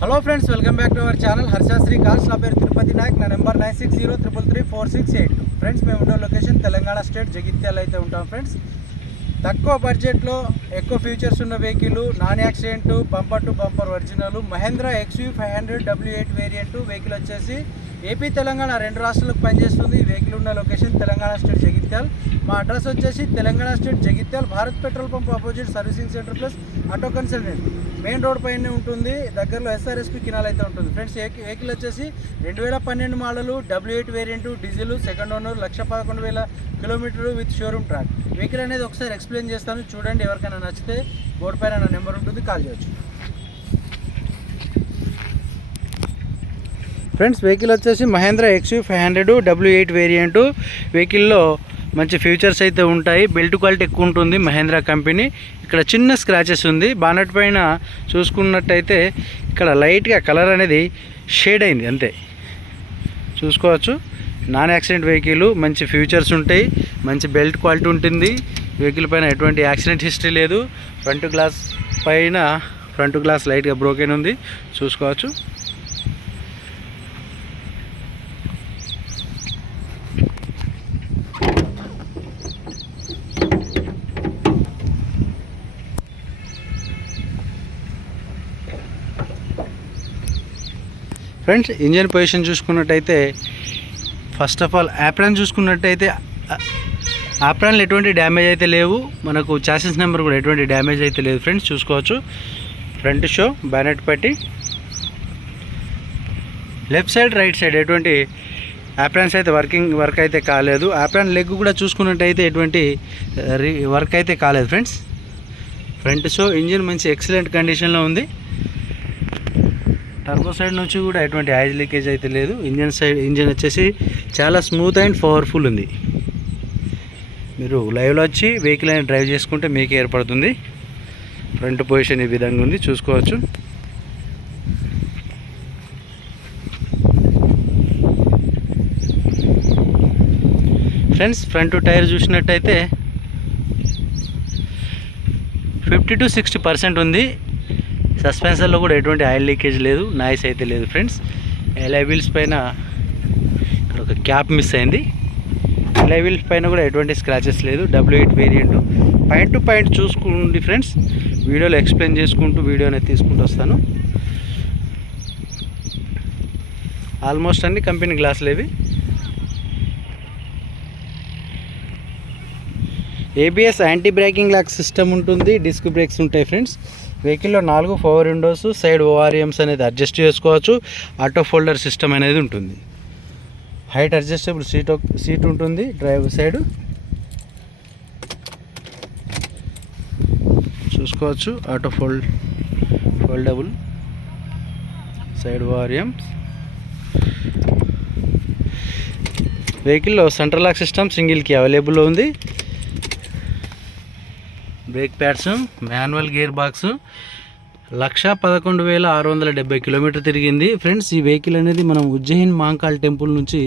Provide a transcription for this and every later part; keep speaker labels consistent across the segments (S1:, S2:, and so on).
S1: Hello friends welcome back to our channel Harshasri cars నా పేరు తిరుపతి నాయక్. నా number nine six zero triple three four six eight friends మేము ఉండే location Telangana state Jagtial అయితే ఉంటాం ఫ్రెండ్స్ తక్కువ బడ్జెట్లో ఎక్కువ ఫీచర్స్ ఉన్న vehicle non accident bumper to bumper original Mahindra XUV five hundred W eight variant vehicle వచ్చేసి ఏపీ తెలంగాణ రెండు రాష్ట్రాలకు పనిచేస్తుంది. ఈ వెహికల్ ఉన్న లొకేషన్ తెలంగాణ స్టేట్ జగిత్యాల్. మా అడ్రస్ వచ్చేసి Telangana state Jagtial Bharat petrol pump opposite servicing center plus auto consultant. Main road పైనే ఉంటుంది దగ్గరలో ఎస్ఆర్ఎస్పి కినాల్ అయితే ఉంటుంది. ఫ్రెండ్స్ వెహికల్ వచ్చేసి రెండు వేల పన్నెండు model W eight variant diesel second owner lakh పదకొండు వేల కిలోమీటర్లు విత్ షోరూమ్ ట్రాక్ వెహికల్ అనేది ఒకసారి ఎక్స్ప్లెయిన్ చేస్తాను చూడండి ఎవరికైనా నచ్చితే బోర్డు పైన నా నెంబర్ ఉంటుంది కాల్ చేయొచ్చు. ఫ్రెండ్స్ వెహికల్ వచ్చేసి Mahindra XUV five hundred W eight variant వెహికల్లో మంచి ఫీచర్స్ అయితే ఉంటాయి. బిల్ట్ క్వాలిటీ ఎక్కువ ఉంటుంది మహేంద్ర కంపెనీ. ఇక్కడ చిన్న స్క్రాచెస్ ఉంది. బానట్ పైన చూసుకున్నట్టయితే ఇక్కడ లైట్గా కలర్ అనేది షేడ్ అయింది. అంతే. చూసుకోవచ్చు. నాన్ యాక్సిడెంట్ వెహికల్ మంచి ఫ్యూచర్స్ ఉంటాయి. మంచి బెల్ట్ క్వాలిటీ ఉంటుంది. వెహికల్ పైన ఎటువంటి యాక్సిడెంట్ హిస్టరీ లేదు. ఫ్రంట్ గ్లాస్ పైన ఫ్రంట్ గ్లాస్ లైట్గా బ్రోకెన్ ఉంది. చూసుకోవచ్చు. ఫ్రెండ్స్ ఇంజన్ పొజిషన్ చూసుకున్నట్టయితే ఫస్ట్ ఆఫ్ ఆల్ యాప్రాన్ చూసుకున్నట్టయితే ఆప్రాన్లు ఎటువంటి డ్యామేజ్ అయితే లేవు. మనకు చాసిస్ నెంబర్ కూడా ఎటువంటి డ్యామేజ్ అయితే లేదు ఫ్రెండ్స్ చూసుకోవచ్చు. ఫ్రంట్ షో బ్యానెట్ పట్టి. లెఫ్ట్ సైడ్ రైట్ సైడ్ ఎటువంటి యాప్రాన్స్ అయితే వర్కింగ్ వర్క్ అయితే కాలేదు. యాప్రాన్ లెగ్ కూడా చూసుకున్నట్టయితే ఎటువంటి uh, వర్క్ అయితే కాలేదు ఫ్రెండ్స్. ఫ్రంట్ షో ఇంజిన్ మంచి ఎక్సలెంట్ కండిషన్లో ఉంది. టర్బో సైడ్ నుంచి కూడా ఎటువంటి ఆయిల్ లీకేజ్ అయితే లేదు. ఇంజన్ సైడ్ ఇంజన్ వచ్చేసి చాలా స్మూత్ అండ్ పవర్ఫుల్ ఉంది. మీరు లైవ్లో వచ్చి వెహికల్ అనేది డ్రైవ్ చేసుకుంటే మీకే ఏర్పడుతుంది. ఫ్రంట్ పొజిషన్ ఈ విధంగా ఉంది. చూసుకోవచ్చు. ఫ్రెండ్స్ ఫ్రంట్ టైర్ చూసినట్టయితే ఫిఫ్టీ టు సిక్స్టీ పర్సెంట్ ఉంది. సస్పెన్సర్లో కూడా ఎటువంటి ఆయిల్ లీకేజ్ లేదు. నాయిస్ అయితే లేదు ఫ్రెండ్స్ ఎలైవిల్స్ పైన ఇక్కడ ఒక క్యాప్ మిస్ అయింది. ఎలైవిల్స్ పైన కూడా ఎటువంటి స్క్రాచెస్ లేదు. W eight variant point to point చూసుకోండి ఫ్రెండ్స్ వీడియోలో ఎక్స్ప్లెయిన్ చేసుకుంటూ వీడియో అనేది తీసుకుంటూ వస్తాను. ఆల్మోస్ట్ అన్ని కంపెనీ గ్లాసులు ఇవి. ABS anti braking lock system ఉంటుంది. డిస్క్ బ్రేక్స్ ఉంటాయి ఫ్రెండ్స్ వెహికల్లో నాలుగు పవర్ విండోస్ సైడ్ ఓఆర్ఎమ్స్ అనేది అడ్జస్ట్ చేసుకోవచ్చు. ఆటో ఫోల్డర్ సిస్టమ్ అనేది ఉంటుంది. హైట్ అడ్జస్టబుల్ సీట్ సీట్ ఉంటుంది. డ్రైవర్ సైడ్ చూసుకోవచ్చు. Auto fold foldable side ORVMs వెహికల్లో సెంట్రల్ లాక్ సిస్టమ్ సింగిల్కి అవైలబుల్ ఉంది. Brake pads manual gear box lakh పదకొండు వేల ఆరు వందల డెబ్బై కిలోమీటర్ తిరిగింది. ఫ్రెండ్స్ ఈ వెహికల్ అనేది మనం ఉజ్జయిన్ మాంకాల్ టెంపుల్ నుంచి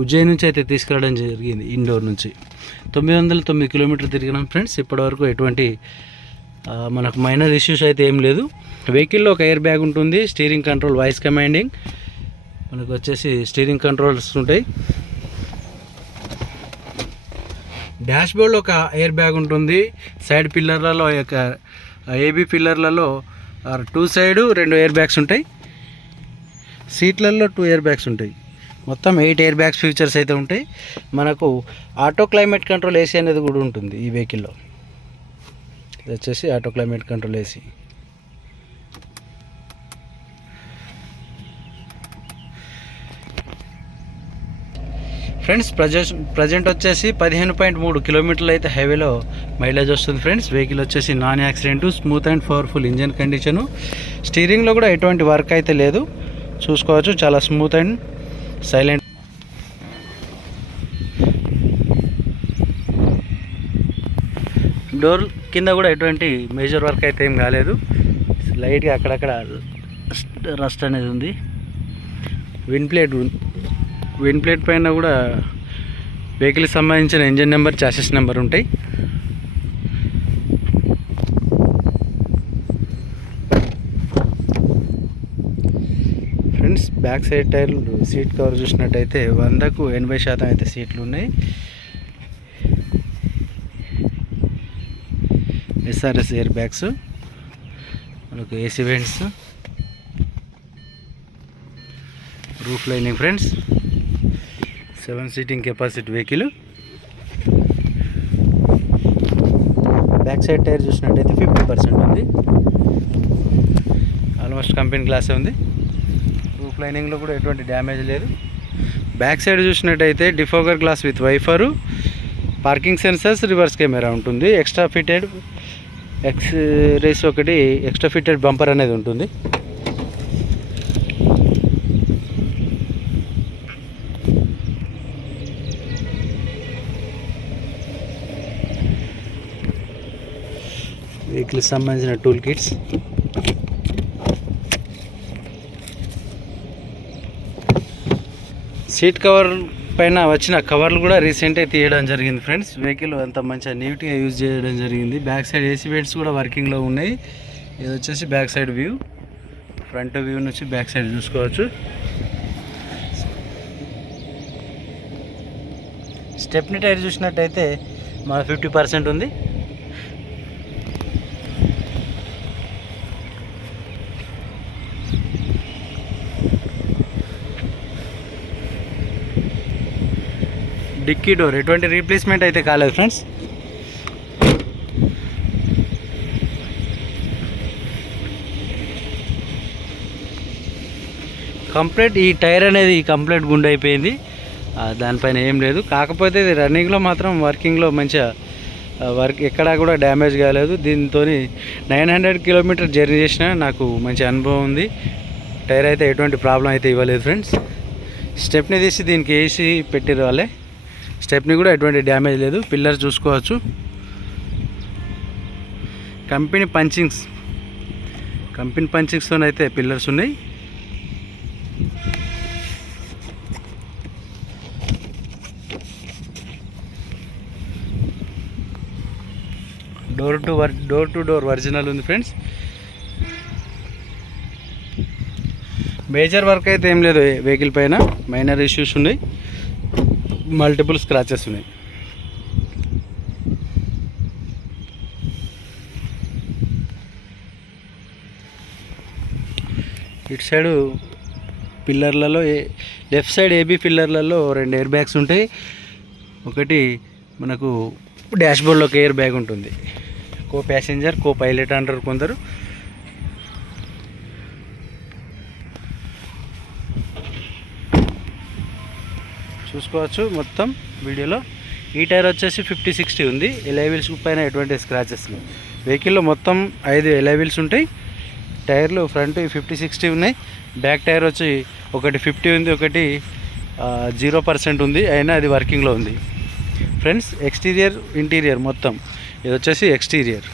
S1: ఉజ్జయిన్ నుంచి అయితే తీసుకురావడం జరిగింది ఇండోర్ నుంచి. తొమ్మిది వందల తొమ్మిది కిలోమీటర్ తిరిగినాం ఫ్రెండ్స్. ఇప్పటివరకు ఎటువంటి మనకు మైనర్ ఇష్యూస్ అయితే ఏం లేదు. వెహికల్లో ఒక ఎయిర్ బ్యాగ్ ఉంటుంది స్టీరింగ్ కంట్రోల్ వాయిస్ కమాండింగ్. మనకు వచ్చేసి స్టీరింగ్ కంట్రోల్స్ ఉంటాయి. డాష్ బోర్డ్లో ఒక ఎయిర్ బ్యాగ్ ఉంటుంది. సైడ్ పిల్లర్లలో యొక్క ఏబీ పిల్లర్లలో టూ సైడ్ రెండు ఎయిర్ బ్యాగ్స్ ఉంటాయి. సీట్లలో టూ ఎయిర్ బ్యాగ్స్ ఉంటాయి. మొత్తం ఎయిట్ ఎయిర్ బ్యాగ్స్ ఫీచర్స్ అయితే ఉంటాయి. మనకు ఆటో క్లైమేట్ కంట్రోల్ ఏసీ అనేది కూడా ఉంటుంది ఈ వెహికల్లో. ఇది వచ్చేసి auto climate control AC friends present present వచ్చేసి పదిహేను పాయింట్ మూడు కిలోమీటర్లు అయితే హైవేలో మైలేజ్ వస్తుంది ఫ్రెండ్స్. వెహికల్ వచ్చేసి non accident smooth and powerful engine condition. స్టీరింగ్లో కూడా ఎటువంటి వర్క్ అయితే లేదు. చూసుకోవచ్చు చాలా స్మూత్ అండ్ సైలెంట్. డోర్ కింద కూడా ఎటువంటి మేజర్ వర్క్ అయితే ఏం కాలేదు. లైట్గా అక్కడక్కడ రస్ట్ అనేది ఉంది. విన్ ప్లేట్ విన్ ప్లేట్ పైన కూడా వెహికల్కి సంబంధించిన ఇంజన్ నెంబర్ చాసెస్ నెంబర్ ఉంటాయి. ఫ్రెండ్స్ బ్యాక్ సైడ్ టైర్లు సీట్ కవర్ చూసినట్టయితే వందకు ఎనభై శాతం అయితే సీట్లు ఉన్నాయి. ఎస్ఆర్ఎస్ ఎయిర్ బ్యాగ్స్ మనకు AC vents roof lining friends seven seating capacity vehicle. Back side tyre చూసినట్టయితే ఫిఫ్టీ పర్సెంట్ ఉంది. ఆల్మోస్ట్ కంపెనీ గ్లాసే ఉంది. రూఫ్ లైనింగ్లో కూడా ఎటువంటి డ్యామేజ్ లేదు. బ్యాక్ సైడ్ చూసినట్టయితే defogger glass with wiper. Parking sensors reverse camera ఉంటుంది. ఎక్స్ట్రా ఫిటెడ్ ఎక్స్ రేస్ ఒకటి ఎక్స్ట్రా ఫిటెడ్ బంపర్ అనేది ఉంటుంది. వెహికల్కి సంబంధించిన టూల్ కిట్స్ సీట్ కవర్ పైన వచ్చిన కవర్లు కూడా రీసెంట్గా తీయడం జరిగింది ఫ్రెండ్స్ వెహికల్ అంత మంచిగా నీట్గా యూజ్ చేయడం జరిగింది. బ్యాక్ సైడ్ ఏసీ బెడ్స్ కూడా వర్కింగ్లో ఉన్నాయి. ఇది వచ్చేసి back side view front view నుంచి బ్యాక్ సైడ్ చూసుకోవచ్చు. స్టెప్ని టైర్ చూసినట్టయితే మన ఫిఫ్టీ పర్సెంట్ ఉంది. Dickey door. ఎటువంటి రీప్లేస్మెంట్ అయితే కాలేదు ఫ్రెండ్స్ కంప్లీట్ ఈ టైర్ అనేది కంప్లీట్ గుండె అయిపోయింది. దానిపైన ఏం లేదు. కాకపోతే ఇది రన్నింగ్లో మాత్రం వర్కింగ్లో మంచిగా వర్క్ ఎక్కడా కూడా డ్యామేజ్ కాలేదు. దీంతో నైన్ హండ్రెడ్ కిలోమీటర్ జర్నీ చేసిన నాకు మంచి అనుభవం ఉంది. టైర్ అయితే ఎటువంటి ప్రాబ్లం అయితే ఇవ్వలేదు ఫ్రెండ్స్ స్టెప్ని తీసి దీనికి వేసి పెట్టిరు వాళ్ళే. స్టెప్ని కూడా ఎటువంటి డ్యామేజ్ లేదు. పిల్లర్ చూసుకోవచ్చు. Company punchings. కంపెనీ పంచింగ్స్తో అయితే పిల్లర్స్ ఉన్నాయి. డోర్ టు వర్ డోర్ టు డోర్ ఒరిజినల్ ఉంది ఫ్రెండ్స్ మేజర్ వర్క్ అయితే ఏం లేదు వెహికల్ పైన. మైనర్ ఇష్యూస్ ఉన్నాయి. మల్టిపుల్ స్క్రాచెస్ ఉన్నాయి. ఇటు సైడు పిల్లర్లలో లెఫ్ట్ సైడ్ ఏబీ పిల్లర్లలో రెండు ఎయిర్ బ్యాగ్స్ ఉంటాయి. ఒకటి మనకు డాష్బోర్డ్లో ఒక ఎయిర్ బ్యాగ్ ఉంటుంది. కో ప్యాసింజర్ కో పైలట్ అంటారు కొందరు. చూసుకోవచ్చు మొత్తం వీడియోలో. ఈ టైర్ వచ్చేసి ఫిఫ్టీ సిక్స్టీ ఉంది. ఎలైవిల్స్ పైన ఎటువంటి స్క్రాచెస్ లేవు. వెహికల్లో మొత్తం ఐదు ఎలైవిల్స్ ఉంటాయి. టైర్లు ఫ్రంట్ ఫిఫ్టీ సిక్స్టీ ఉన్నాయి. బ్యాక్ టైర్ వచ్చి ఒకటి ఫిఫ్టీ ఉంది ఒకటి జీరో పర్సెంట్ ఉంది. అయినా అది వర్కింగ్లో ఉంది. ఫ్రెండ్స్ ఎక్స్టీరియర్ ఇంటీరియర్ మొత్తం. ఇది వచ్చేసి ఎక్స్టీరియర్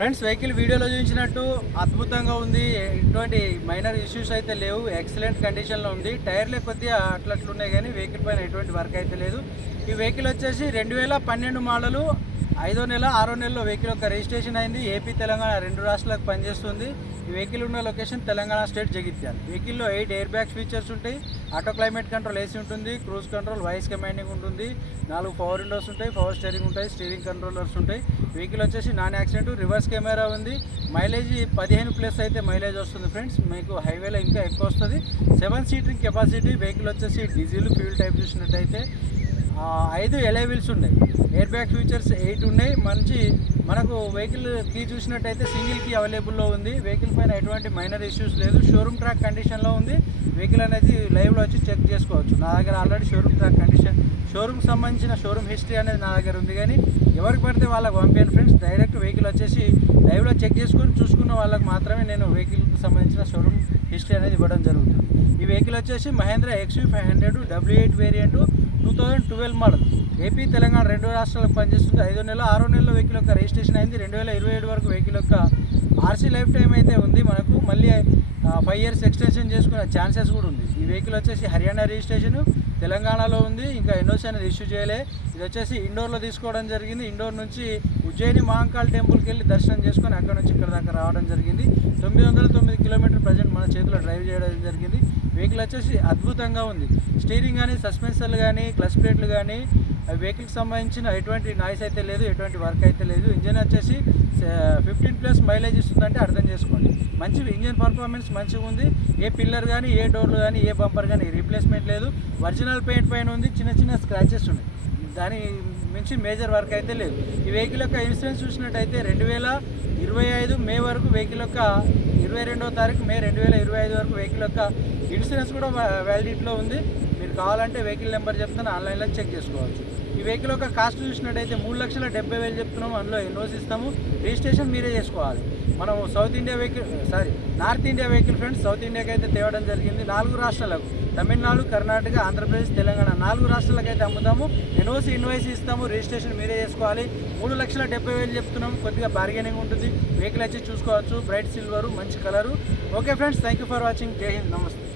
S1: ఫ్రెండ్స్ వెహికల్ వీడియోలో చూసినట్టు అద్భుతంగా ఉంది. ఎటువంటి మైనర్ ఇష్యూస్ అయితే లేవు. ఎక్సలెంట్ కండిషన్లో ఉంది. టైర్లే కొద్దిగా అట్లట్లున్నాయి అట్లా కానీ వెహికల్ పైన ఎటువంటి వర్క్ అయితే లేదు. ఈ వెహికల్ వచ్చేసి రెండు వేల పన్నెండు మోడలు ఐదో నెల ఆరో నెలలో వెహికల్ యొక్క రిజిస్ట్రేషన్ అయింది. ఏపీ తెలంగాణ రెండు రాష్ట్రాలకు పనిచేస్తుంది. ఈ వెహికల్ ఉన్న లొకేషన్ తెలంగాణ స్టేట్ జగిత్యాల. వెహికల్లో ఎయిట్ ఎయిర్ బ్యాగ్స్ ఫీచర్స్ ఉంటాయి. ఆటో క్లైమేట్ కంట్రోల్ ఏసీ ఉంటుంది. క్రూజ్ కంట్రోల్ వాయిస్ కమాండింగ్ ఉంటుంది. నాలుగు పవర్ విండోస్ ఉంటాయి. పవర్ స్టీరింగ్ ఉంటాయి. స్టీరింగ్ కంట్రోలర్స్ ఉంటాయి. వెహికల్ వచ్చేసి నాన్ యాక్సిడెంట్ రివర్స్ కెమెరా ఉంది. మైలేజ్ పదిహేను ప్లస్ అయితే మైలేజ్ వస్తుంది ఫ్రెండ్స్. మీకు హైవేలో ఇంకా ఎక్కువ వస్తుంది. సెవెన్ సీటింగ్ కెపాసిటీ వెహికల్ వచ్చేసి డీజిల్ ఫ్యూల్ టైప్ చూసినట్టయితే ఐదు ఎలై వీల్స్ ఉన్నాయి. ఎయిర్ బ్యాగ్ ఫీచర్స్ ఎయిట్ ఉన్నాయి. మంచి మనకు వెహికల్ కీ చూసినట్టయితే సింగిల్ కీ అవైలబుల్లో ఉంది. వెహికల్ పైన ఎటువంటి మైనర్ ఇష్యూస్ లేదు. షోరూమ్ ట్రాక్ కండిషన్లో ఉంది. వెహికల్ అనేది లైవ్లో వచ్చి చెక్ చేసుకోవచ్చు. నా దగ్గర ఆల్రెడీ షోరూమ్ ట్రాక్ కండిషన్ షోరూమ్కి సంబంధించిన షోరూమ్ హిస్టరీ అనేది నా దగ్గర ఉంది కానీ ఎవరికి పడితే వాళ్ళకి పంపాను ఫ్రెండ్స్. డైరెక్ట్ వెహికల్ వచ్చేసి లైవ్లో చెక్ చేసుకొని చూసుకున్న వాళ్ళకి మాత్రమే నేను వెహికల్కి సంబంధించిన షోరూమ్ హిస్టరీ అనేది ఇవ్వడం జరుగుతుంది. ఈ వెహికల్ వచ్చేసి Mahindra XUV five hundred W eight variant two thousand twelve model. AP Telangana రెండు రాష్ట్రాలకు పనిచేస్తుంది. ఐదో నెల ఆరో నెలలో వెహికల్ యొక్క రిజిస్ట్రేషన్ అయింది. రెండు వేల ఇరవై ఏడు వరకు వెహికల్ యొక్క ఆర్సీ లైఫ్ టైం అయితే ఉంది మనకు. మళ్ళీ ఫైవ్ ఇయర్స్ ఎక్స్టెన్షన్ చేసుకునే ఛాన్సెస్ కూడా ఉంది. ఈ వెహికల్ వచ్చేసి హర్యానా రిజిస్ట్రేషన్ తెలంగాణలో ఉంది. ఇంకా ఎన్ఓసి అనేది ఇష్యూ చేయలే. ఇది వచ్చేసి ఇండోర్లో తీసుకోవడం జరిగింది. ఇండోర్ నుంచి ఉజ్జయిని మహాంకాల్ టెంపుల్కి వెళ్ళి దర్శనం చేసుకొని అక్కడ నుంచి ఇక్కడ దాకా రావడం జరిగింది. తొమ్మిది వందల తొమ్మిది కిలోమీటర్ ప్రజెంట్ మన చేతిలో డ్రైవ్ చేయడం జరిగింది. వెహికల్ వచ్చేసి అద్భుతంగా ఉంది. స్టీరింగ్ కానీ సస్పెన్సర్లు కానీ క్లచ్ ప్లేట్లు కానీ వెహికల్కి సంబంధించిన ఎటువంటి నాయిస్ అయితే లేదు ఎటువంటి వర్క్ అయితే లేదు. ఇంజన్ వచ్చేసి ఫిఫ్టీన్ ప్లస్ మైలేజ్ ఇస్తుందంటే అర్థం చేసుకోండి. మంచి ఇంజన్ పర్ఫార్మెన్స్ మంచిగా ఉంది. ఏ పిల్లర్ కానీ ఏ డోర్లు కానీ ఏ బంపర్ కానీ రీప్లేస్మెంట్ లేదు. ఒరిజినల్ పెయింట్ పైన ఉంది చిన్న చిన్న స్క్రాచెస్ ఉన్నాయి. దాని మించి మేజర్ వర్క్ అయితే లేదు. ఈ వెహికల్ యొక్క ఇన్సూరెన్స్ చూసినట్టయితే రెండు వేల ఇరవై ఐదు మే వరకు వెహికల్ యొక్క ఇరవై రెండవ తారీఖు మే రెండు వేల ఇరవై ఐదు వరకు వెహికల్ యొక్క ఇన్సూరెన్స్ కూడా వ్యాలిడిటీలో ఉంది. మీరు కావాలంటే వెహికల్ నెంబర్ చెప్తాను ఆన్లైన్లో చెక్ చేసుకోవచ్చు. ఈ వెహికల్ యొక్క కాస్ట్ చూసినట్టయితే మూడు లక్షల డెబ్బై వేలు చెప్తున్నాము అందులో ఎన్ఓసి ఇస్తాము. రిజిస్ట్రేషన్ మీరే చేసుకోవాలి. మనం south India vehicle sorry north India vehicle friends south ఇండియాకి అయితే తేవడం జరిగింది. నాలుగు రాష్ట్రాలకు తమిళనాడు కర్ణాటక ఆంధ్రప్రదేశ్ తెలంగాణ నాలుగు రాష్ట్రాలకు అయితే అమ్ముతాము. ఎన్ఓసి ఇన్వాయిస్ ఇస్తాము రిజిస్ట్రేషన్ మీరే చేసుకోవాలి. మూడు లక్షల డెబ్బై వేలు చెప్తున్నాము కొద్దిగా బార్గెనింగ్ ఉంటుంది. వెహికల్ వచ్చి చూసుకోవచ్చు బ్రైట్ సిల్వరు మంచి colour. Okay friends thank you for watching. జై హింద్ నమస్తే.